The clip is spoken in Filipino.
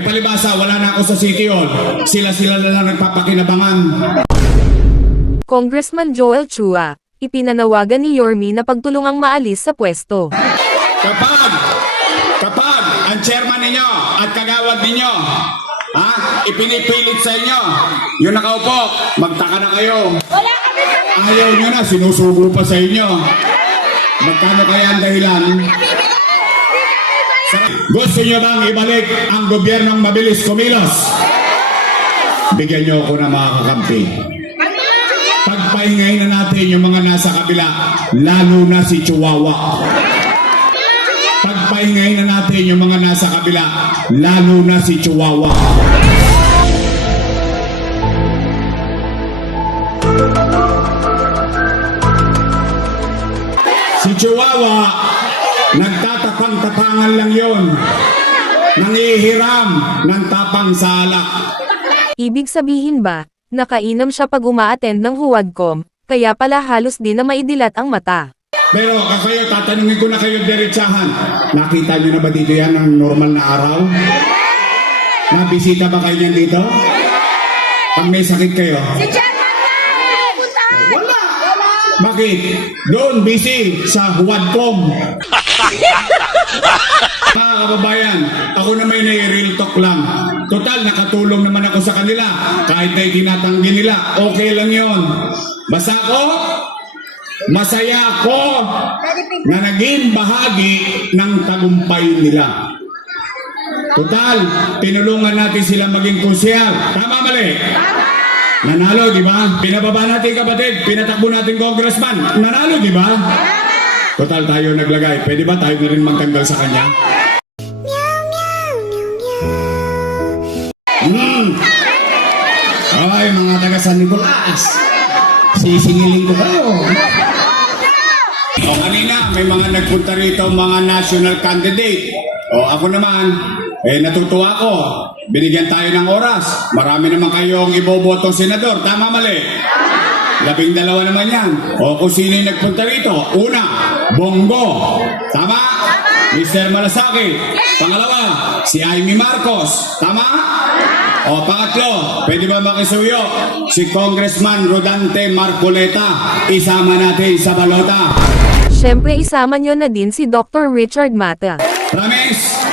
palibasa, wala na ako sa City Hall. Sila-sila na lang nagpapakinabangan. Congressman Joel Chua, ipinanawagan ni Yorme na pagtulungang maalis sa pwesto. Kapag ang chairman ninyo at kagawad ninyo, ipinipilit sa inyo, yung nakaupo, magtaka na kayo. Ayaw nyo na, sinusubo pa sa inyo. Magkano kaya ang dahilan? Gusto nyo bang ibalik ang gobyernong mabilis kumilos? Bigyan nyo ako na mga kakampi. Pagpahingayin na natin yung mga nasa kabila, lalo na si Chihuahua. Pagpahingayin na natin yung mga nasa kabila, lalo na si Chihuahua. Si Chihuahua, nagtatapang-tapangan lang yon. Nangihiram ng tapang salak. Ibig sabihin ba, nakainom siya pag uma-attend ng huwadcom, kaya pala halos di na maidilat ang mata. Pero kayo, tatanungin ko na kayo diretsahan. Nakita nyo na ba dito yan ng normal na araw? Nabisita ba kayo niyan dito? Pag may sakit kayo? Wala! Bakit? Doon busy sa huwadcom. Mga kababayan, ako na may real talk lang. Total, nakatulong naman ako sa kanila. Kahit na itinatanggi nila, okay lang yon. Basta ako, masaya ako na naging bahagi ng tagumpay nila. Total, tinulungan natin sila maging konsyal. Tama, mali? Nanalo, di ba? Pinababa natin kapatid, pinatakbo natin congressman. Nanalo, di ba? Total, tayo naglagay. Pwede ba tayo na rin magtanggal sa kanya? Ay, mga taga San Nicolas. Sisingilin ko kayo. O kanina, may mga nagpunta rito, mga national candidate. O ako naman, natutuwa ko. Binigyan tayo ng oras. Marami naman kayong ibobotong senador. Tama, mali? 12 naman yan. O kung sino yung nagpunta rito. Una, Bongo. Tama? Mr. Malasaki. Pangalawa, si Amy Marcos. Tama? O pangatlo, pwede ba makisuyo? Si Congressman Rodante Marcoleta. Isama natin sa balota. Siyempre isama nyo na din si Dr. Richard Mata. Promise?